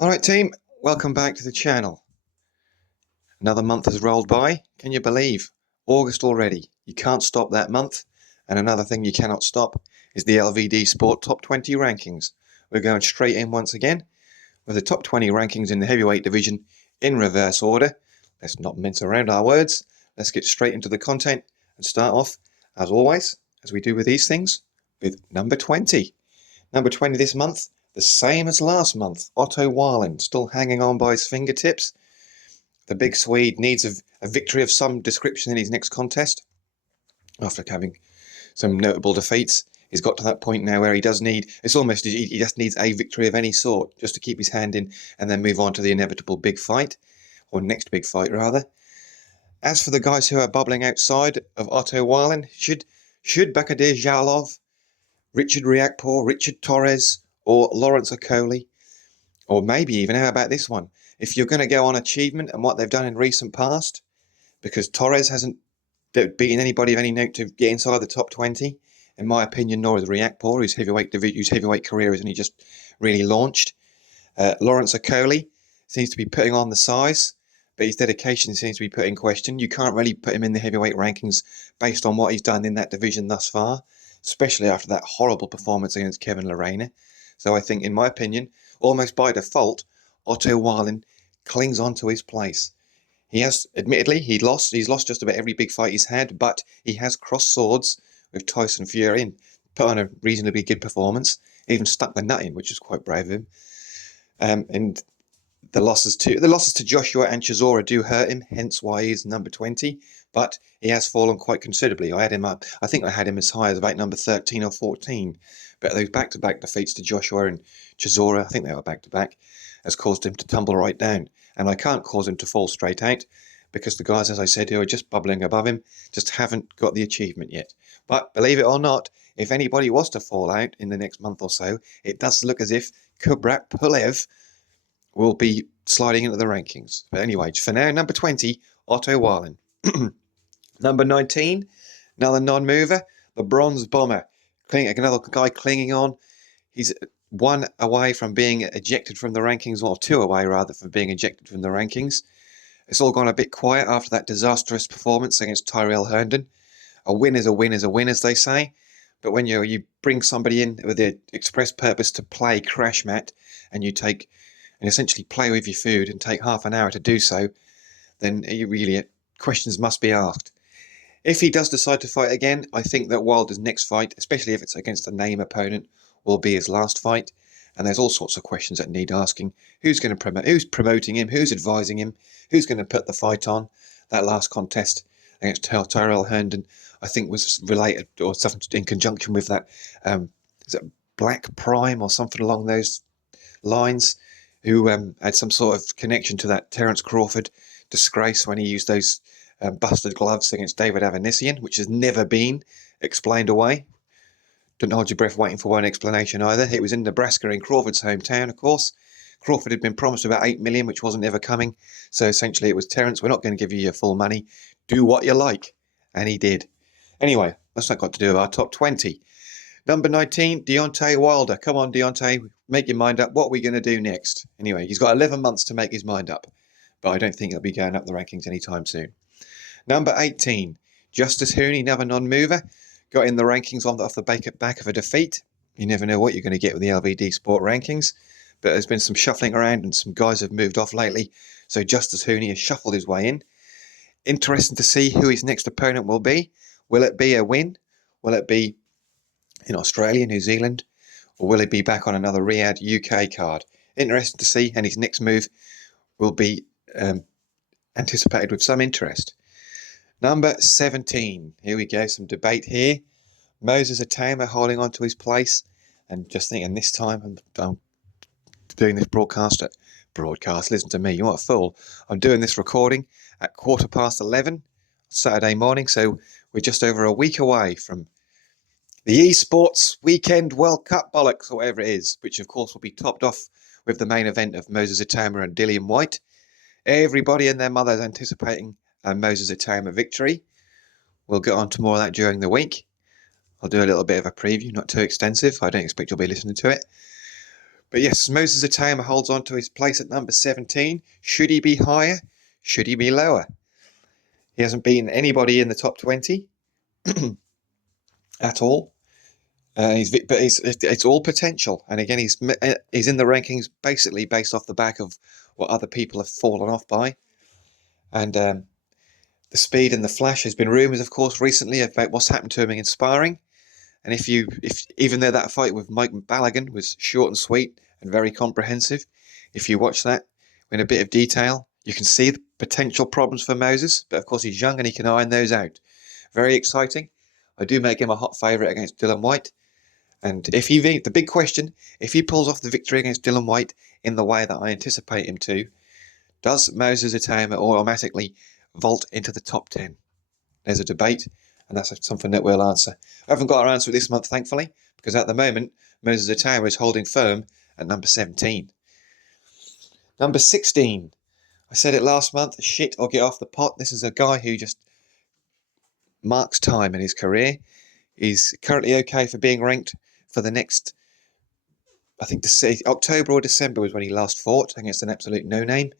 Alright team, welcome back to the channel. Another month has rolled by. Can you believe? August already. You can't stop that month. And another thing you cannot stop is the LVD Sport Top 20 rankings. We're going straight in once again with the top 20 rankings in the heavyweight division in reverse order. Let's not mince around our words. Let's get straight into the content and start off, as always, as we do with these things, with number 20. Number 20 this month, the same as last month, Otto Warland, still hanging on by his fingertips. The big Swede needs a victory of some description in his next contest. After having some notable defeats, he's got to that point now where he just needs a victory of any sort, just to keep his hand in and then move on to the inevitable big fight, or next big fight rather. As for the guys who are bubbling outside of Otto Warland, should Bakadir Jalov, Richard Riakporhe, Richard Torres, or Lawrence Okoli, or maybe even, how about this one? If you're going to go on achievement and what they've done in recent past, because Torres hasn't beaten anybody of any note to get inside the top 20, in my opinion, nor has Riakporhe, whose heavyweight career has only just really launched. Lawrence Okoli seems to be putting on the size, but his dedication seems to be put in question. You can't really put him in the heavyweight rankings based on what he's done in that division thus far, especially after that horrible performance against Kevin Lerena. So I think, in my opinion, almost by default, Otto Warland clings on to his place. He has, admittedly, he's lost just about every big fight he's had, but he has crossed swords with Tyson Fury and put on a reasonably good performance. Even stuck the nut in, which is quite brave of him. And the losses to Joshua and Chisora do hurt him, hence why he's number 20. But he has fallen quite considerably. I think I had him as high as about number 13 or 14. But those back-to-back defeats to Joshua and Chisora, I think they were back-to-back, has caused him to tumble right down. And I can't cause him to fall straight out, because the guys, as I said, who are just bubbling above him just haven't got the achievement yet. But believe it or not, if anybody was to fall out in the next month or so, it does look as if Kubrat Pulev will be sliding into the rankings. But anyway, for now, number 20, Otto Warland. Number 19, another non-mover, the Bronze Bomber. Another guy clinging on. He's one away from being ejected from the rankings, or two away rather from being ejected from the rankings. It's all gone a bit quiet after that disastrous performance against Tyrell Herndon. A win is a win is a win, as they say. But when you bring somebody in with the express purpose to play crash mat, and you take and essentially play with your food and take half an hour to do so, then questions must be asked. If he does decide to fight again, I think that Wilder's next fight, especially if it's against a name opponent, will be his last fight. And there's all sorts of questions that need asking. Who's promoting him? Who's advising him? Who's going to put the fight on? That last contest against Tyrell Herndon, I think, was related or something in conjunction with that. Is it Black Prime or something along those lines? Who had some sort of connection to that Terence Crawford disgrace when he used those busted gloves against David Avanesian, which has never been explained away. Don't hold your breath waiting for one explanation either. It was in Nebraska, in Crawford's hometown, of course. Crawford had been promised about $8 million, which wasn't ever coming. So essentially it was, Terence, we're not going to give you your full money. Do what you like. And he did. Anyway, that's not got to do with our top 20. Number 19, Deontay Wilder. Come on, Deontay, make your mind up. What are we going to do next? Anyway, he's got 11 months to make his mind up. But I don't think he'll be going up the rankings anytime soon. Number 18, Justice Hooney, another non-mover. Got in the rankings off the back of a defeat. You never know what you're going to get with the LVD Sport rankings. But there's been some shuffling around and some guys have moved off lately. So Justice Hooney has shuffled his way in. Interesting to see who his next opponent will be. Will it be a win? Will it be in Australia, New Zealand? Or will it be back on another Riyadh UK card? Interesting to see. And his next move will be anticipated with some interest. Number 17. Here we go, some debate here. Moses Atama holding on to his place. And just thinking, this time I'm doing this broadcast, listen to me, you what a fool. I'm doing this recording at 11:15 Saturday morning. So we're just over a week away from the Esports Weekend World Cup bollocks, or whatever it is, which of course will be topped off with the main event of Moses Atama and Dillian Whyte. Everybody and their mother is anticipating a Moses Atama victory. We'll get on to more of that during the week. I'll do a little bit of a preview, not too extensive. I don't expect you'll be listening to it. But yes, Moses Atama holds on to his place at number 17. Should he be higher? Should he be lower? He hasn't beaten anybody in the top 20 at all. But it's all potential. And again, he's in the rankings basically based off the back of what other people have fallen off by. And the speed and the flash, has been rumours, of course, recently about what's happened to him in sparring. And if even though that fight with Mike Balagan was short and sweet and very comprehensive, if you watch that in a bit of detail, you can see the potential problems for Moses. But of course, he's young and he can iron those out. Very exciting. I do make him a hot favourite against Dylan White. And the big question, if he pulls off the victory against Dylan White in the way that I anticipate him to, does Moses Atama automatically vault into the top 10? There's a debate, and that's something that we'll answer. I haven't got our answer this month, thankfully, because at the moment, Moses Atama is holding firm at number 17. Number 16. I said it last month, shit or get off the pot. This is a guy who just marks time in his career. He's currently okay for being ranked for the next, I think October or December was when he last fought against an absolute no-name.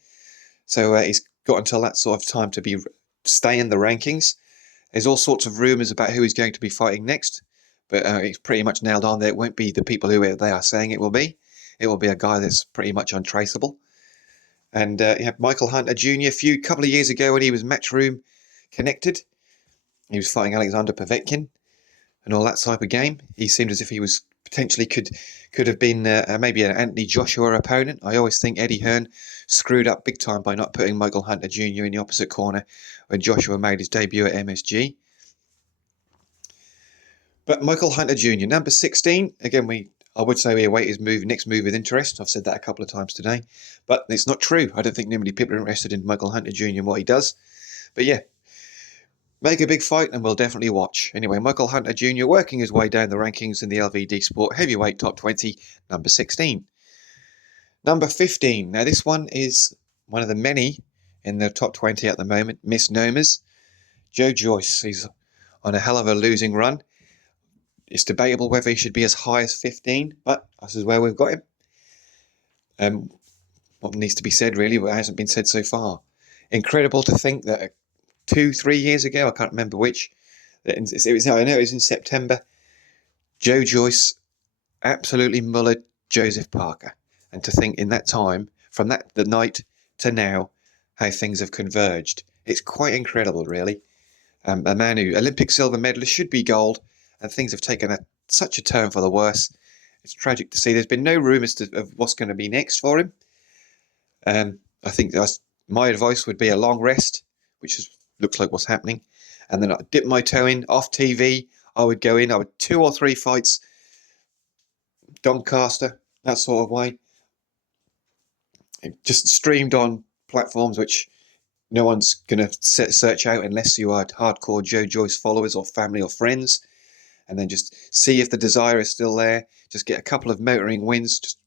So he's got until that sort of time to stay in the rankings. There's all sorts of rumours about who he's going to be fighting next, but it's pretty much nailed on that it won't be the people who they are saying it will be. It will be a guy that's pretty much untraceable. And you have Michael Hunter Jr. a couple of years ago when he was Matchroom connected. He was fighting Alexander Povetkin and all that type of game. He seemed as if he was potentially could have been maybe an Anthony Joshua opponent. I always think Eddie Hearn screwed up big time by not putting Michael Hunter Jr. in the opposite corner when Joshua made his debut at MSG. But Michael Hunter Jr., number 16, again, I would say we await his next move with interest. I've said that a couple of times today, but it's not true. I don't think many people are interested in Michael Hunter Jr. and what he does. But yeah, make a big fight and we'll definitely watch. Anyway, Michael Hunter Jr. working his way down the rankings in the LVD Sport Heavyweight Top 20, number 16. Number 15. Now this one is one of the many in the top 20 at the moment, misnomers. Joe Joyce. He's on a hell of a losing run. It's debatable whether he should be as high as 15, but this is where we've got him. What needs to be said, really, what hasn't been said so far. Incredible to think that 2-3 years ago, I can't remember which, I know it was in September, Joe Joyce absolutely mullered Joseph Parker. And to think in that time, from the night to now, how things have converged. It's quite incredible, really. A man who, Olympic silver medalist, should be gold, and things have taken such a turn for the worse. It's tragic to see. There's been no rumours of what's going to be next for him. I think my advice would be a long rest, which looks like what's happening. And then I'd dip my toe in, off TV. I would go in, 2 or 3 fights, Doncaster, that sort of way. It just streamed on platforms which no one's going to search out unless you are hardcore Joe Joyce followers or family or friends. And then just see if the desire is still there. Just get a couple of motoring wins, just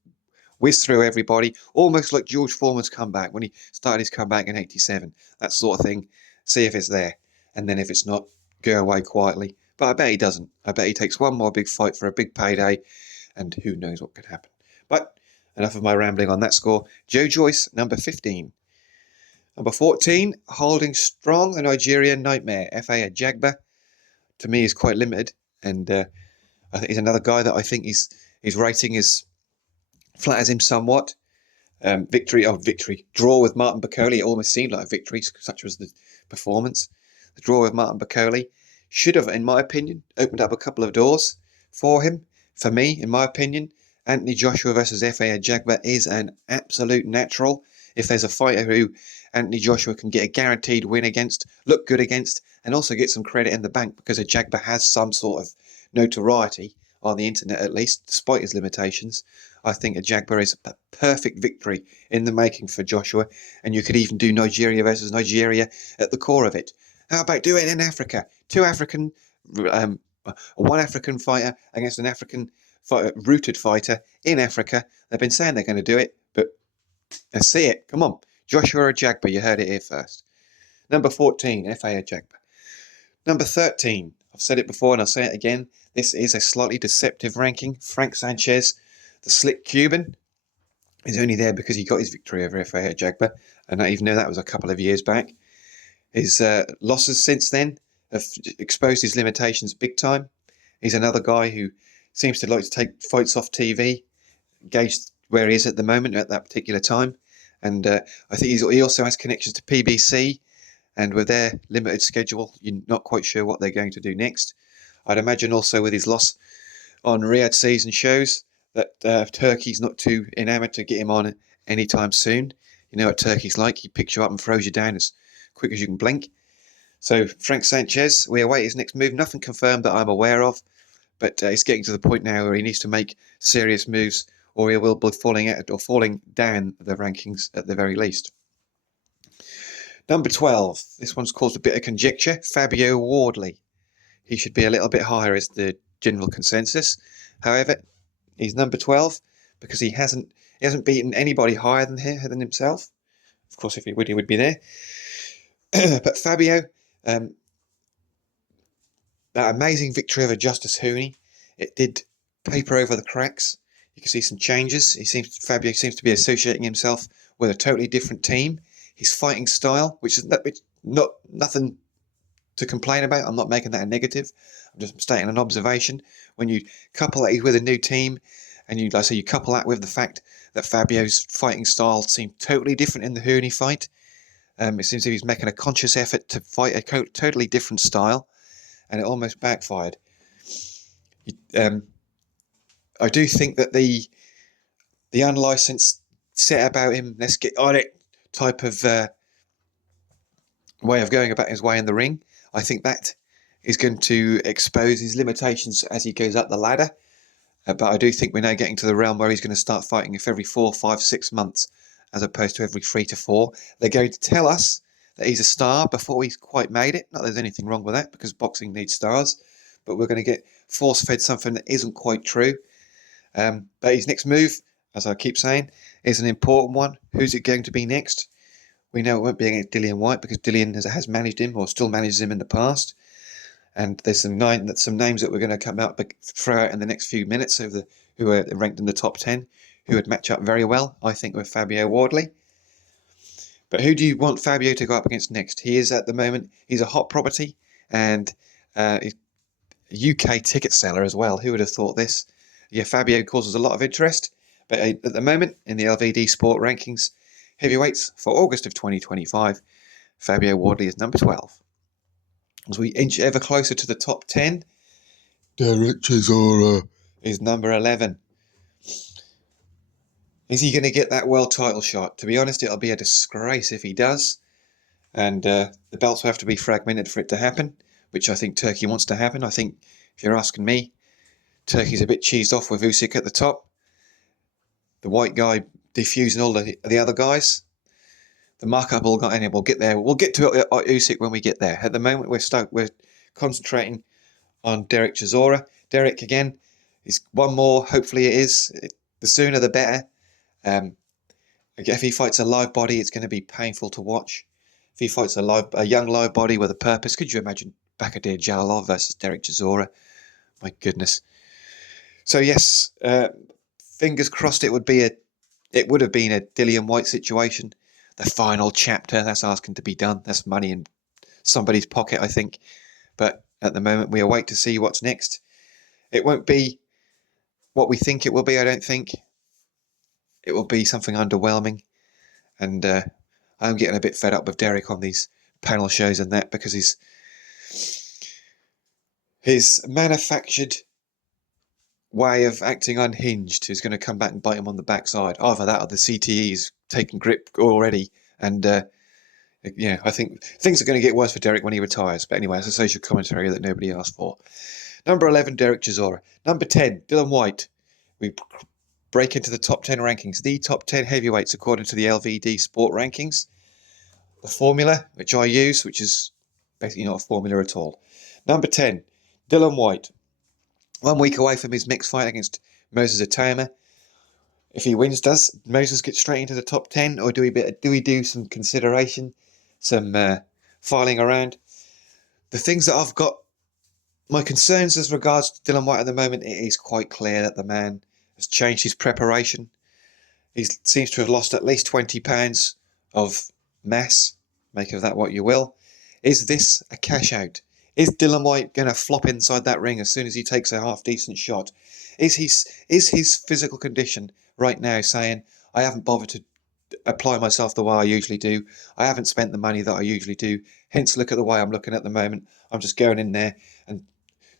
whiz through everybody, almost like George Foreman's comeback when he started his comeback in '87. That sort of thing. See if it's there. And then if it's not, go away quietly. But I bet he doesn't. I bet he takes one more big fight for a big payday, and who knows what could happen. But enough of my rambling on that score. Joe Joyce, number 15. Number 14, holding strong, the Nigerian Nightmare, F.A. Ajagba. To me, is quite limited. And I think he's another guy that I think his rating flatters him somewhat. Draw with Martin Bacoli. It almost seemed like a victory, such was the performance. The draw with Martin Bacoli should have, in my opinion, opened up a couple of doors for him. For me, in my opinion, Anthony Joshua versus F.A. Ajagba is an absolute natural. If there's a fighter who Anthony Joshua can get a guaranteed win against, look good against, and also get some credit in the bank because Ajagba has some sort of notoriety on the internet, at least, despite his limitations. I think Ajagba is a perfect victory in the making for Joshua, and you could even do Nigeria versus Nigeria at the core of it. How about do it in Africa? One African fighter against an African rooted fighter in Africa. They've been saying they're going to do it, but let's see it. Come on. Joshua Ajagba, you heard it here first. Number 14, F.A. Ajagba. Number 13, I've said it before and I'll say it again. This is a slightly deceptive ranking. Frank Sanchez, the slick Cuban. is only there because he got his victory over Rafael Jagba, and even though that was a couple of years back. His losses since then have exposed his limitations big time. He's another guy who seems to like to take fights off TV, gauge where he is at the moment at that particular time. And I think he also has connections to PBC, and with their limited schedule, you're not quite sure what they're going to do next. I'd imagine also with his loss on Riyadh season shows that Turkey's not too enamoured to get him on anytime soon. You know what Turkey's like. He picks you up and throws you down as quick as you can blink. So Frank Sanchez, we await his next move. Nothing confirmed that I'm aware of, but it's getting to the point now where he needs to make serious moves, or he will be falling down the rankings at the very least. Number 12. This one's caused a bit of conjecture. Fabio Wardley. He should be a little bit higher as the general consensus. However, he's number 12 because he hasn't beaten anybody higher than himself. Of course, if he would be there. But Fabio, that amazing victory over Justice Hooney, it did paper over the cracks. You can see some changes. Fabio seems to be associating himself with a totally different team. His fighting style, which is nothing to complain about. I'm not making that a negative. I'm just stating an observation. When you couple that with a new team, and you couple that with the fact that Fabio's fighting style seemed totally different in the Hooney fight. It seems as if he's making a conscious effort to fight a totally different style, and it almost backfired. I do think that the unlicensed set about him, let's get on it type of way of going about his way in the ring, I think that is going to expose his limitations as he goes up the ladder. But I do think we're now getting to the realm where he's going to start fighting every 4, 5, 6 months, as opposed to every 3 to 4. They're going to tell us that he's a star before he's quite made it. Not that there's anything wrong with that, because boxing needs stars. But we're going to get force-fed something that isn't quite true. But his next move, as I keep saying, is an important one. Who's it going to be next? We know it won't be against Dillian Whyte, because Dillian has managed him, or still manages him in the past. And there's some names that we're going to come out throw out in the next few minutes who are ranked in the top 10, who would match up very well, I think, with Fabio Wardley. But who do you want Fabio to go up against next? He is at the moment, he's a hot property, and he's a UK ticket seller as well. Who would have thought this? Yeah, Fabio causes a lot of interest, but at the moment in the LVD Sport rankings, heavyweights for August of 2025, Fabio Wardley is number 12. As we inch ever closer to the top 10, Derek Chisora is number 11. Is he going to get that world title shot? To be honest, it'll be a disgrace if he does. And the belts will have to be fragmented for it to happen, which I think Turkey wants to happen. I think, if you're asking me, Turkey's a bit cheesed off with Usyk at the top. The white guy defusing all the other guys. The markup will go, and we'll get there. We'll get to Usyk when we get there. At the moment, we're concentrating on Derek Chisora. Derek, again, is one more. Hopefully it is. The sooner the better. If he fights a live body, it's going to be painful to watch. If he fights a young live body with a purpose, could you imagine Bakadir Jalal versus Derek Chisora? My goodness. So yes, fingers crossed it would have been a Dillian Whyte situation. The final chapter, that's asking to be done. That's money in somebody's pocket, I think. But at the moment, we await to see what's next. It won't be what we think it will be, I don't think. It will be something underwhelming. And I'm getting a bit fed up with Derek on these panel shows and that, because his manufactured way of acting unhinged is going to come back and bite him on the backside. Either that or the CTE's taking grip already. And I think things are going to get worse for Derek when he retires. But anyway, it's a social commentary that nobody asked for. Number 11, Derek Chisora. Number 10, Dillian Whyte. We break into the top 10 rankings. The top 10 heavyweights according to the LVD Sport rankings. The formula, which I use, which is basically not a formula at all. Number 10, Dillian Whyte. 1 week away from his next fight against Moses Atama. If he wins, does Moses get straight into the top 10, or do we do some consideration, some filing around? The things that I've got, my concerns as regards to Dillian Whyte at the moment, it is quite clear that the man has changed his preparation. He seems to have lost at least 20 pounds of mass. Make of that what you will. Is this a cash out? Is Dillian Whyte going to flop inside that ring as soon as he takes a half-decent shot? Is his physical condition right now saying, I haven't bothered to apply myself the way I usually do. I haven't spent the money that I usually do. Hence, look at the way I'm looking at the moment. I'm just going in there, and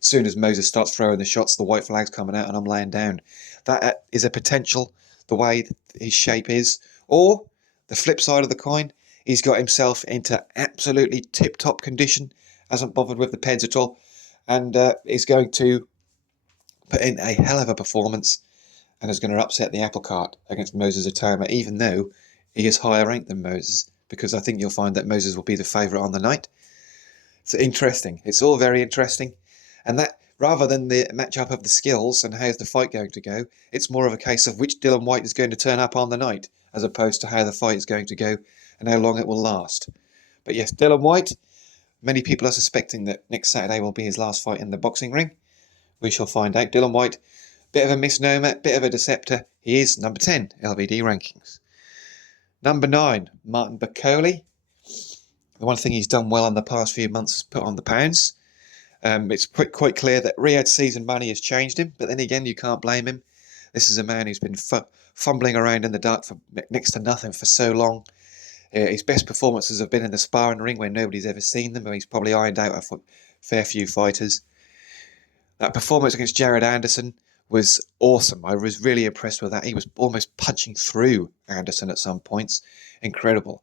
as soon as Moses starts throwing the shots, the white flag's coming out and I'm laying down. That is a potential, the way his shape is. Or, the flip side of the coin, he's got himself into absolutely tip-top condition, hasn't bothered with the peds at all, and is going to put in a hell of a performance and is going to upset the apple cart against Moses Atoma, even though he is higher ranked than Moses, because I think you'll find that Moses will be the favourite on the night. It's interesting. It's all very interesting. And that, rather than the matchup of the skills and how's the fight going to go, it's more of a case of which Dillian Whyte is going to turn up on the night, as opposed to how the fight is going to go and how long it will last. But yes, Dillian Whyte, many people are suspecting that next Saturday will be his last fight in the boxing ring. We shall find out. Dillian Whyte, bit of a misnomer, bit of a deceptor. He is number 10 LVD rankings. Number 9, Martin Bakole. The one thing he's done well in the past few months is put on the pounds. It's quite clear that Riyadh season money has changed him, but then again, you can't blame him. This is a man who's been fumbling around in the dark for next to nothing for so long. His best performances have been in the sparring ring where nobody's ever seen them, and he's probably ironed out a fair few fighters. That performance against Jared Anderson was awesome. I was really impressed with that. He was almost punching through Anderson at some points. Incredible.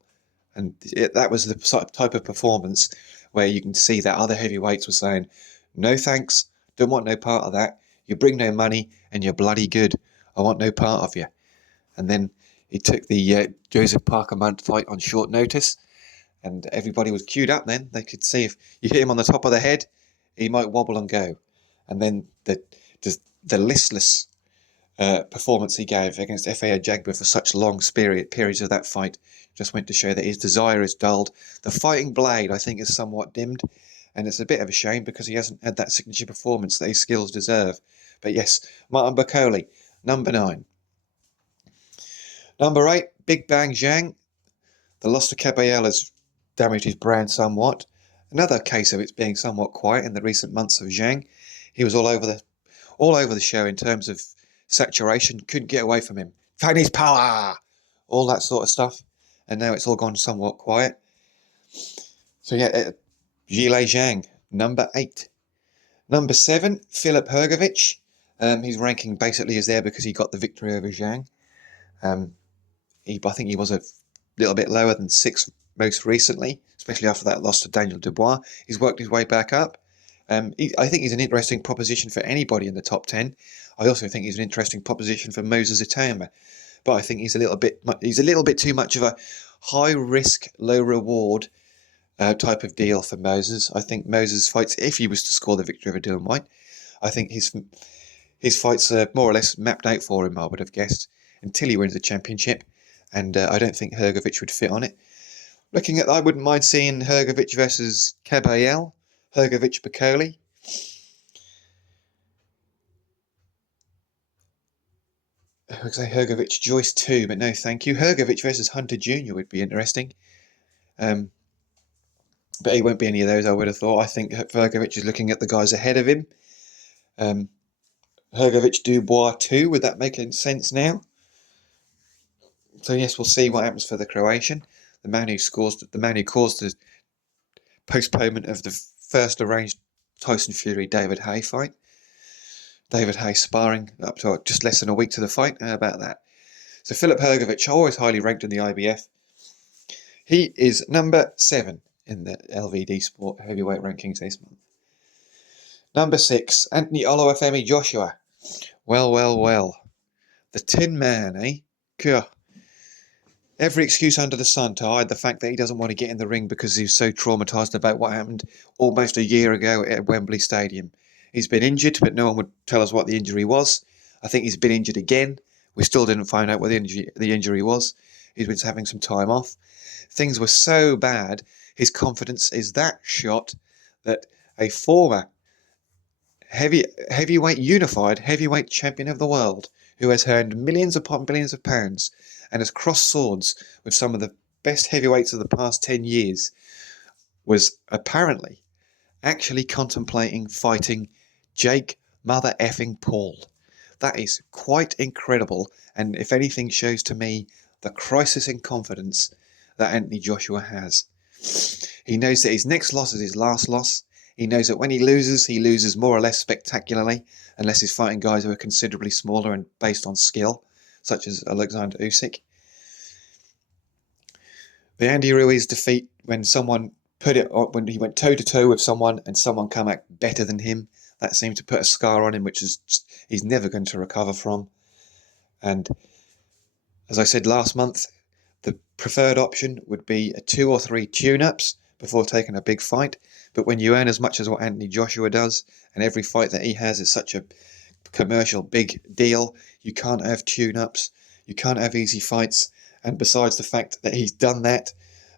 And that was the type of performance where you can see that other heavyweights were saying, no thanks, don't want no part of that. You bring no money and you're bloody good. I want no part of you. And then he took the Joseph Parker Munt fight on short notice, and everybody was queued up then. They could see if you hit him on the top of the head, he might wobble and go. And then the listless performance he gave against F.A. Jagba for such long periods of that fight just went to show that his desire is dulled. The fighting blade, I think, is somewhat dimmed, and it's a bit of a shame because he hasn't had that signature performance that his skills deserve. But yes, Martin Bakole, number 9. Number 8, Big Bang Zhang. The loss to Caballero has damaged his brand somewhat. Another case of it being somewhat quiet in the recent months of Zhang. He was all over the show in terms of saturation. Couldn't get away from him. Chinese power, all that sort of stuff. And now it's all gone somewhat quiet. So yeah, Zhilei Zhang, number 8. Number 7, Filip Hrgović. His ranking basically is there because he got the victory over Zhang. I think he was a little bit lower than 6 most recently, especially after that loss to Daniel Dubois. He's worked his way back up. I think he's an interesting proposition for anybody in the top 10. I also think he's an interesting proposition for Moses Atoma, but I think he's a little bit too much of a high risk, low reward type of deal for Moses. I think Moses fights, if he was to score the victory over Dillian Whyte, I think his fights are more or less mapped out for him, I would have guessed, until he wins the championship, and I don't think Hrgović would fit on it. I wouldn't mind seeing Hrgović versus Caballero, Hrgović Bakole. I would say Hrgović Joyce too, but no thank you. Hrgović versus Hunter Jr. would be interesting. But he won't be any of those, I would have thought. I think Hrgović is looking at the guys ahead of him. Hrgović Dubois too, would that make sense now? So yes, we'll see what happens for the Croatian. The man who caused the postponement of the first arranged Tyson Fury-David Haye fight. David Haye sparring up to just less than a week to the fight. How about that? So Filip Hrgović, always highly ranked in the IBF. He is number 7 in the LVD Sport heavyweight rankings this month. Number 6, Anthony Oluwafemi Joshua. Well. The Tin Man, eh? Cool. Every excuse under the sun to hide the fact that he doesn't want to get in the ring because he's so traumatised about what happened almost a year ago at Wembley Stadium. He's been injured, but no one would tell us what the injury was. I think he's been injured again. We still didn't find out what the injury was. He's been having some time off. Things were so bad, his confidence is that shot that a former heavyweight unified heavyweight champion of the world, who has earned millions upon millions of pounds and has crossed swords with some of the best heavyweights of the past 10 years, was apparently actually contemplating fighting Jake Mother effing Paul. That is quite incredible, and if anything shows to me the crisis in confidence that Anthony Joshua has. He knows that his next loss is his last loss. He knows that when he loses more or less spectacularly, unless he's fighting guys who are considerably smaller and based on skill, such as Alexander Usyk. The Andy Ruiz defeat, when he went toe to toe with someone and someone came out better than him, that seemed to put a scar on him, which is he's never going to recover from. And as I said last month, the preferred option would be 2 or 3 tune-ups before taking a big fight. But when you earn as much as what Anthony Joshua does, and every fight that he has is such a commercial big deal, you can't have tune-ups, you can't have easy fights. And besides the fact that he's done that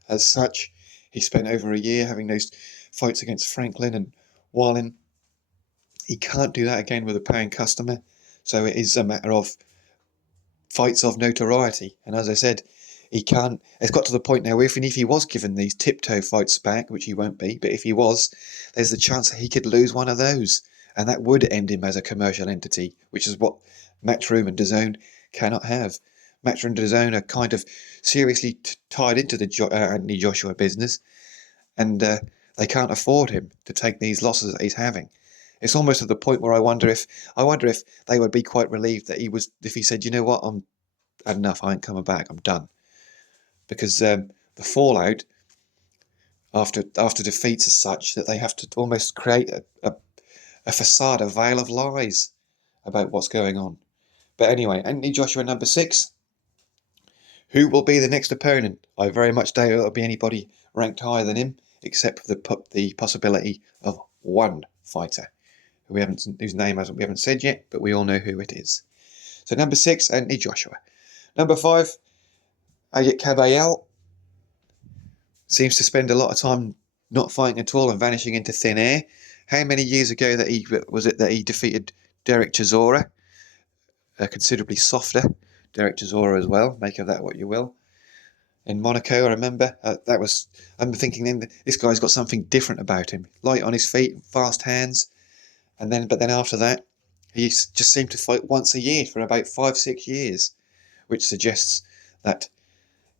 as such, he spent over a year having those fights against Franklin and Wallin. He can't do that again with a paying customer. So it is a matter of fights of notoriety. And as I said, it's got to the point now, even if he was given these tiptoe fights back, which he won't be, but if he was, there's the chance that he could lose one of those. And that would end him as a commercial entity, which is what Matchroom and DAZN cannot have. Matchroom and DAZN are kind of seriously tied into the Anthony Joshua business, and they can't afford him to take these losses that he's having. It's almost at the point where I wonder if they would be quite relieved that if he said, you know what, I'm had enough, I ain't coming back, I'm done. Because the fallout after defeats is such that they have to almost create a facade, a veil of lies about what's going on. But anyway, Anthony Joshua number 6. Who will be the next opponent? I very much doubt it'll be anybody ranked higher than him, except for the possibility of one fighter whose name we haven't said yet, but we all know who it is. So number 6, Anthony Joshua. Number 5, Agit Kabayel. Seems to spend a lot of time not fighting at all and vanishing into thin air. How many years ago that he defeated Derek Chisora? Considerably softer Derek Chisora as well. Make of that what you will. In Monaco, I remember I'm thinking then this guy's got something different about him. Light on his feet, fast hands, but then after that, he just seemed to fight once a year for about 5-6 years, which suggests that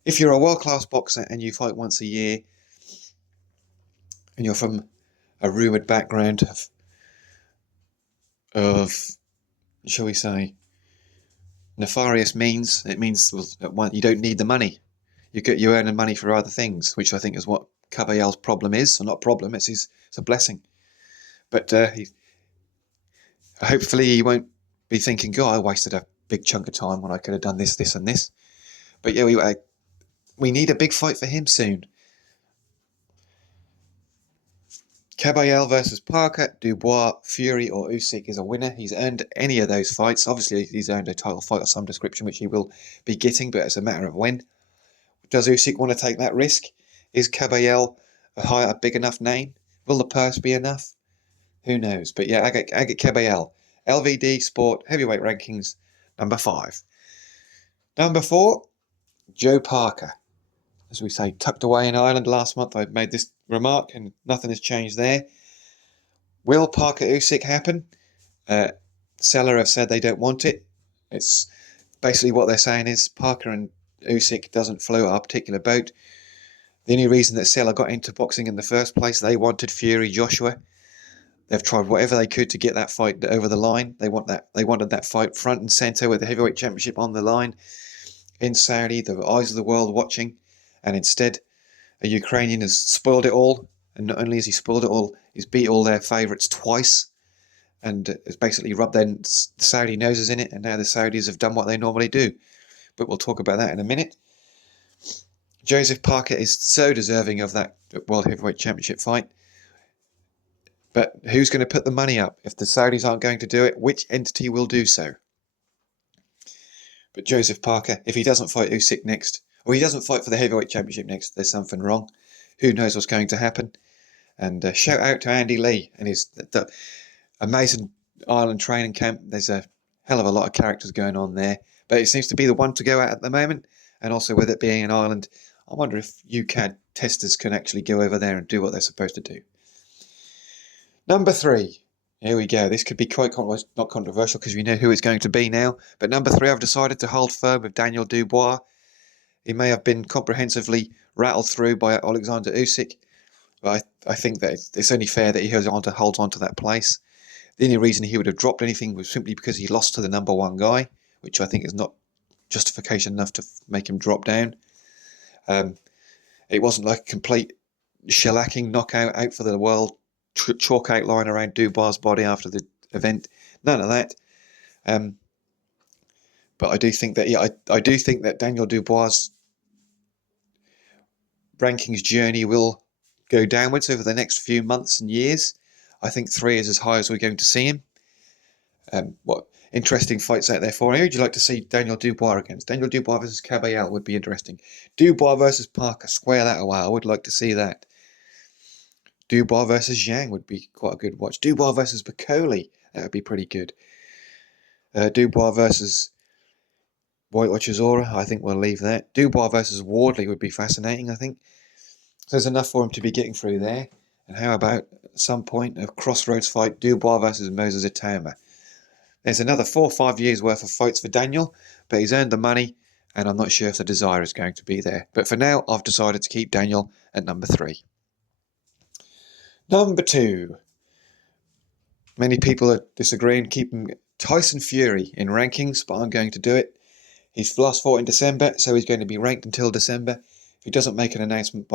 if you're a world-class boxer and you fight once a year, and you're from a rumoured background of, shall we say, nefarious means, it means you don't need the money. You're earning money for other things, which I think is what Kabayel's problem is. Or not problem, it's a blessing. But hopefully he won't be thinking, God, I wasted a big chunk of time when I could have done this, this and this. But yeah, we need a big fight for him soon. Kabayel versus Parker, Dubois, Fury or Usyk is a winner. He's earned any of those fights. Obviously, he's earned a title fight of some description, which he will be getting, but it's a matter of when. Does Usyk want to take that risk? Is Kabayel a big enough name? Will the purse be enough? Who knows? But yeah, Agit Kabayel. LVD Sport Heavyweight Rankings, number 5. Number 4, Joe Parker. As we say, tucked away in Ireland. Last month I made this remark and nothing has changed there. Will Parker Usyk happen? Seller have said they don't want it. It's basically what they're saying is Parker and Usyk doesn't float our particular boat. The only reason that Seller got into boxing in the first place, they wanted Fury Joshua. They've tried whatever they could to get that fight over the line. They wanted that fight front and centre with the heavyweight championship on the line in Saudi, the eyes of the world watching. And instead, a Ukrainian has spoiled it all. And not only has he spoiled it all, he's beat all their favourites twice. And has basically rubbed their Saudi noses in it. And now the Saudis have done what they normally do. But we'll talk about that in a minute. Joseph Parker is so deserving of that World Heavyweight Championship fight. But who's going to put the money up? If the Saudis aren't going to do it, which entity will do so? But Joseph Parker, if he doesn't fight Usyk next, or he doesn't fight for the Heavyweight Championship next, there's something wrong. Who knows what's going to happen? And shout out to Andy Lee and Amazing Island training camp. There's a hell of a lot of characters going on there, but it seems to be the one to go at the moment. And also with it being an island, I wonder if UCAD testers can actually go over there and do what they're supposed to do. Number 3. Here we go. This could be quite not controversial because we know who it's going to be now. But number 3, I've decided to hold firm with Daniel Dubois. He may have been comprehensively rattled through by Alexander Usyk, but I think that it's only fair that he holds on to that place. The only reason he would have dropped anything was simply because he lost to the number 1 guy, which I think is not justification enough to make him drop down. It wasn't like a complete shellacking knockout out for the world, chalk outline around Dubois' body after the event. None of that. But I do think that I do think that Daniel Dubois' rankings journey will go downwards over the next few months and years. I think 3 is as high as we're going to see him. What interesting fights out there for him? Who would you like to see Daniel Dubois against? Daniel Dubois versus Caballel would be interesting. Dubois versus Parker, square that away. I would like to see that. Dubois versus Zhang would be quite a good watch. Dubois versus Bacoli, that would be pretty good. Dubois versus White Chisora, I think we'll leave that. Dubois versus Wardley would be fascinating, I think. So there's enough for him to be getting through there. And how about at some point a crossroads fight, Dubois versus Moses Itauma? There's another 4 or 5 years worth of fights for Daniel, but he's earned the money, and I'm not sure if the desire is going to be there. But for now, I've decided to keep Daniel at number 3. Number 2. Many people are disagreeing, keeping Tyson Fury in rankings, but I'm going to do it. He's last fought in December, so he's going to be ranked until December. If he doesn't make an announcement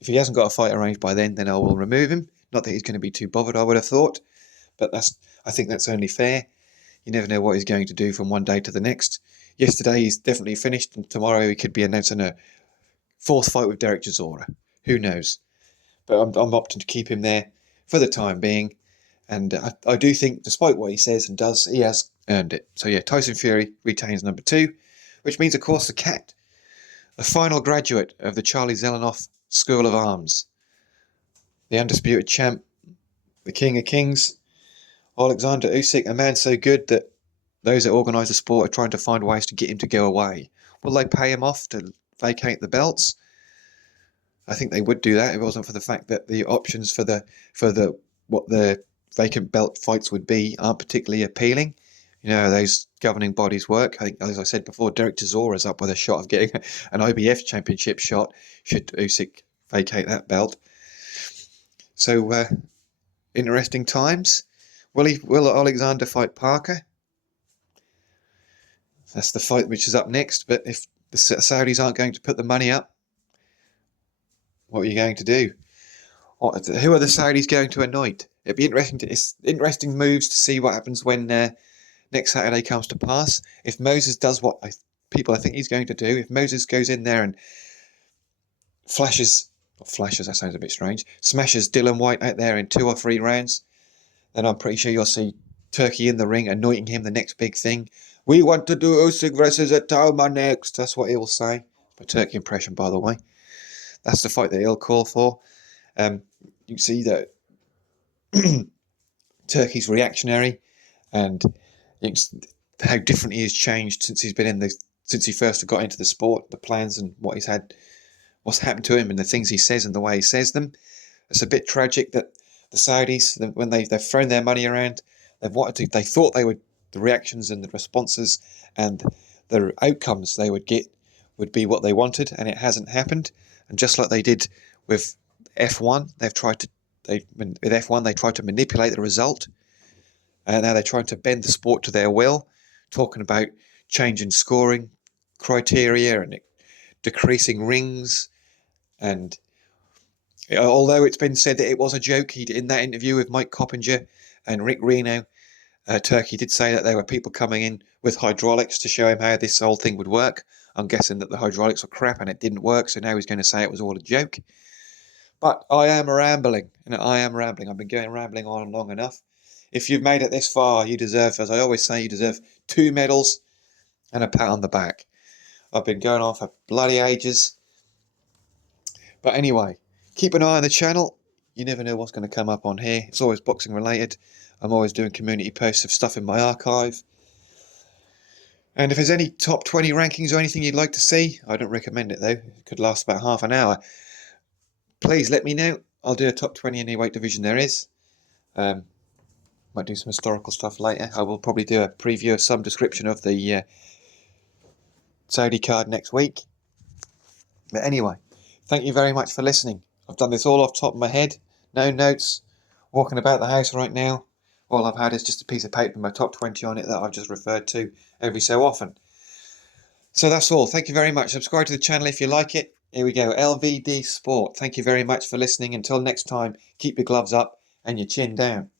if he hasn't got a fight arranged by then I will remove him. Not that he's going to be too bothered, I would have thought, but I think that's only fair. You never know what he's going to do from one day to the next. Yesterday he's definitely finished, and tomorrow he could be announcing a 4th fight with Derek Chisora. Who knows? But I'm opting to keep him there for the time being, and I do think, despite what he says and does, he has earned it. So yeah, Tyson Fury retains number 2, which means, of course, the cat, the final graduate of the Charlie Zelenoff School of Arms, the undisputed champ, the King of Kings, Alexander Usyk, a man so good that those that organise the sport are trying to find ways to get him to go away. Will they pay him off to vacate the belts? I think they would do that if it wasn't for the fact that the options for what the vacant belt fights would be aren't particularly appealing. You know how those governing bodies work. I think, as I said before, Derek Chisora is up with a shot of getting an IBF championship shot should Usyk vacate that belt. So interesting times. Will Alexander fight Parker? That's the fight which is up next. But if the Saudis aren't going to put the money up, what are you going to do? Who are the Saudis going to anoint? It'd be interesting moves to see what happens when next Saturday comes to pass. If Moses does what I think he's going to do, if Moses goes in there and smashes, that sounds a bit strange, smashes Dylan White out there in 2 or 3 rounds, then I'm pretty sure you'll see Turkey in the ring anointing him the next big thing. We want to do Usyk versus Itauma next. That's what he'll say. My Turkey impression, by the way. That's the fight that he'll call for. You can see that Turkey's reactionary, and how different he has changed since since he first got into the sport. The plans and what's happened to him, and the things he says and the way he says them. It's a bit tragic that the Saudis, when they've thrown their money around, they thought the reactions and the responses and the outcomes they would get would be what they wanted, and it hasn't happened. And just like they did with F1, with F1 they tried to manipulate the result, and now they're trying to bend the sport to their will, talking about changing scoring criteria and decreasing rings. And although it's been said that it was a joke, in that interview with Mike Coppinger and Rick Reno, Turkey did say that there were people coming in with hydraulics to show him how this whole thing would work. I'm guessing that the hydraulics were crap and it didn't work, so now he's going to say it was all a joke. But I am rambling. I've been going rambling on long enough. If you've made it this far, you deserve, as I always say, you deserve 2 medals and a pat on the back. I've been going on for bloody ages. But anyway, keep an eye on the channel. You never know what's going to come up on here. It's always boxing related. I'm always doing community posts of stuff in my archive. And if there's any top 20 rankings or anything you'd like to see, I don't recommend it though, it could last about half an hour, please let me know. I'll do a top 20 in any weight division there is. Might do some historical stuff later. I will probably do a preview of some description of the Saudi card next week. But anyway, thank you very much for listening. I've done this all off the top of my head, no notes, walking about the house right now. All I've had is just a piece of paper with my top 20 on it that I've just referred to every so often. So that's all. Thank you very much. Subscribe to the channel if you like it. Here we go, LVD Sport. Thank you very much for listening. Until next time, keep your gloves up and your chin down.